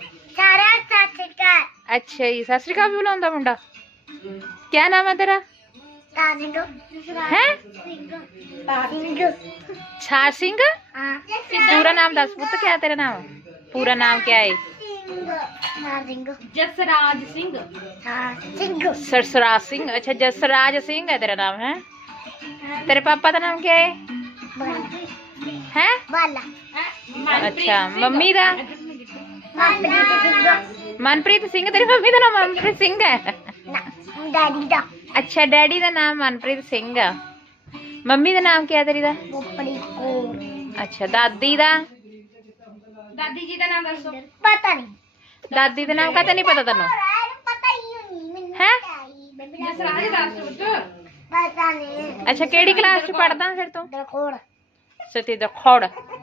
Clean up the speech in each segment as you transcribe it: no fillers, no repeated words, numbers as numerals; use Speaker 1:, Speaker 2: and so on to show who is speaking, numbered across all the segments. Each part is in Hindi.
Speaker 1: सारा सत श्री अकाल।
Speaker 2: अच्छा जी, सत श्री अकाल भी बुलाਉਂਦਾ मुंडा। क्या नाम है तेरा? है छार सिंह। पूरा नाम दस पुत्र, क्या है तेरा नाम? पूरा नाम क्या है?
Speaker 1: जसराज सिंह।
Speaker 2: सरसराज सिंह। अच्छा जसराज सिंह है तेरा नाम है। तेरे पापा का नाम क्या है?
Speaker 1: बाला।
Speaker 2: अच्छा मम्मी का? मनप्रीत सिंह। तेरी मम्मी का नाम मनप्रीत सिंह है?
Speaker 1: डैडी दा।
Speaker 2: अच्छा डैडी का नाम मनप्रीत सिंह है। मम्मी का नाम क्या है तेरी दा? अच्छा दादी दा?
Speaker 1: दादी जी का नाम दसो। पता नहीं।
Speaker 2: दादी का नाम कहते नहीं पता तेन?
Speaker 1: पता ही नहीं
Speaker 2: है
Speaker 1: जसराज दस पता नहीं।
Speaker 2: अच्छा केड़ी क्लास च पढ़दा फिर तू?
Speaker 1: दखोड़।
Speaker 2: सती दखोड़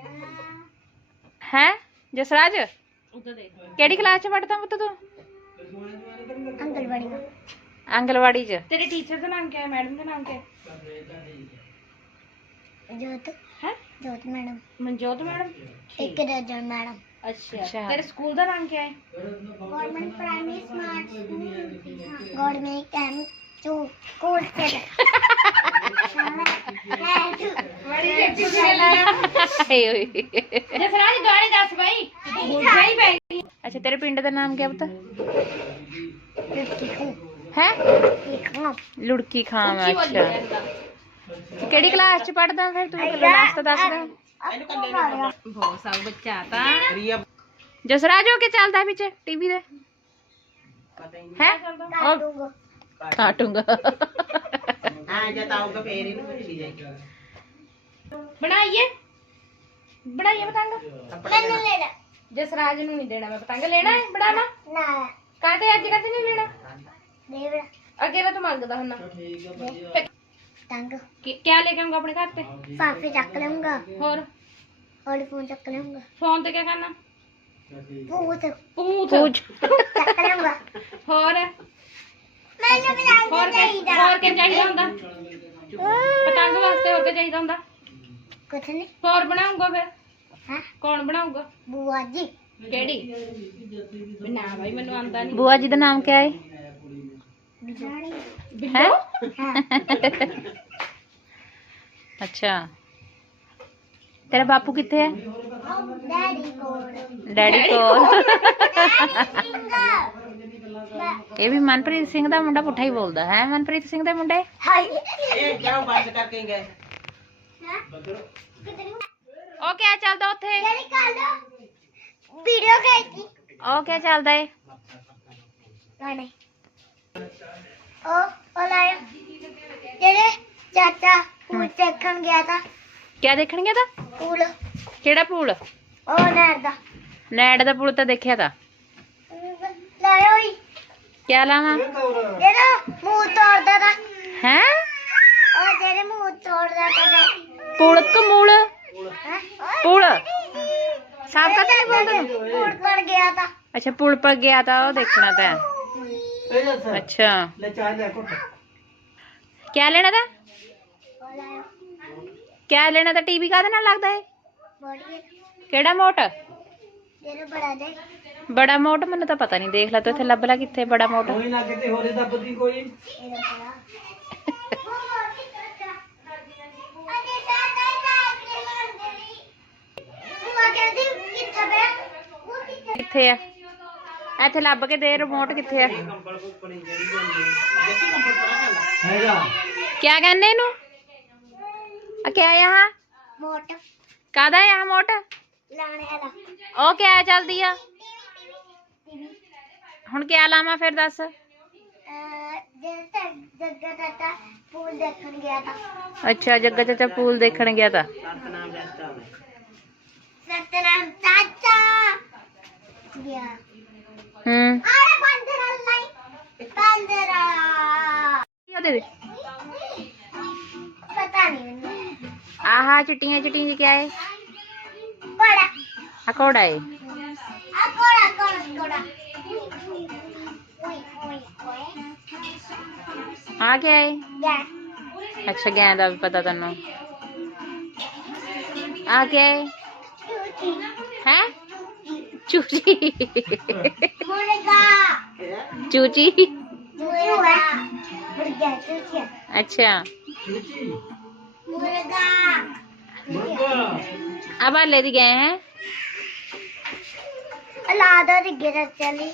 Speaker 2: है जसराज। केड़ी क्लास च पढ़दा पुत्त तू?
Speaker 1: आंगनवाड़ी में।
Speaker 2: आंगनवाड़ी च।
Speaker 1: तेरे टीचर का नाम क्या है? मैडम का नाम क्या है? जोत है। जोत मैडम। मनजोत मैडम। एक रजन मैडम। अच्छा तेरे स्कूल का नाम क्या है? Government primary smart school. Government camp two school से। बड़ी अच्छी चला जसराज गाड़ी दस भाई भाई भाई।
Speaker 2: अच्छा तेरे पिंड का नाम क्या पता है? लुड़की खां। अच्छा केड़ी क्लास च पढ़दा फिर तू? क्लास तो दस दे। बहुत सब बच्चा आता जसराज हो के चलदा पीछे टीवी दे है? काटूंगा
Speaker 1: बनाइए बनाइए पतंग। मैंने लेना। जसराज नू नहीं देना मैं पतंग। लेना है बनाना ना काटे अज कद नहीं लेना। अगे मैं तो मंगदा हुन्ना पतंग। क्या लेके आऊंगा अपने घर पे? साफे चक लूंगा। और फोन चक लूंगा। फोन ते क्या करना? पूछ पूछ चक लूंगा। और मैंने और क्या चाहिए होंदा? पतंग वास्ते और क्या चाहिए होंदा? कुछ नहीं। और बनाऊंगा फिर? हां कौन बनाऊंगा? बुआ जी। केड़ी? ना भाई मैनू आंदा नहीं।
Speaker 2: बुआ जी का नाम क्या है? है? अच्छा तेरा बापू किथे है? डैडी कोल। ये भी मनप्रीत सिंह का मुंडा पुठा ही बोलता है। मनप्रीत सिंह दे मुंडे ओ क्या चलदा उथे?
Speaker 1: वीडियो कैसी?
Speaker 2: ओ क्या चलदा है?
Speaker 1: गाने ओ लाया तेरे चाचा पूल देखन गया था।
Speaker 2: क्या देखन गया था?
Speaker 1: पूल।
Speaker 2: केड़ा पूल?
Speaker 1: ओ नैर दा।
Speaker 2: नैट दा पूल तो देखा था।
Speaker 1: लाया हुई
Speaker 2: क्या लावा?
Speaker 1: तेरा मुंह तोड़दा था।
Speaker 2: हैं?
Speaker 1: ओ तेरे मुंह तोड़दा था।
Speaker 2: पूल कमूल पूल साफ का नहीं बोलते?
Speaker 1: पूल पर गया था।
Speaker 2: अच्छा पुल पर गया था वो देखना था। अच्छा क्या लेना था? क्या लेना था? टीवी का ना लगता है केड़ा मोट? बड़ा मोट मैंने तो पता नहीं। देख ला तो इथे लभ ला किथे बड़ा मोट। किथे है? इथे लभ के दे रिमोट किथे है? क्या कहने इनू? क्या है यहाँ?
Speaker 1: मोट
Speaker 2: कादा है यहाँ मोट?
Speaker 1: लाने वाला।
Speaker 2: ओ क्या है चलदी आ? हुण क्या लावा फिर दस?
Speaker 1: जग्गा चाचा पूल देखन गया था।
Speaker 2: अच्छा जग्गा चाचा पूल देखने गया था।
Speaker 1: सतनाम चाचा गया। अरे बंदरा नहीं बंदरा पता नहीं।
Speaker 2: आहा चिट्टियां चिट्टियां क्या है?
Speaker 1: कोड़ा
Speaker 2: कोड़ा है।
Speaker 1: कोड़ा कोड़ा कोड़ा।
Speaker 2: हाँ क्या है?
Speaker 1: क्या?
Speaker 2: अच्छा गैं दा भी पता तेनू? आ क्या है? हैं? चूची चूची अच्छा अब ले दी गए हैं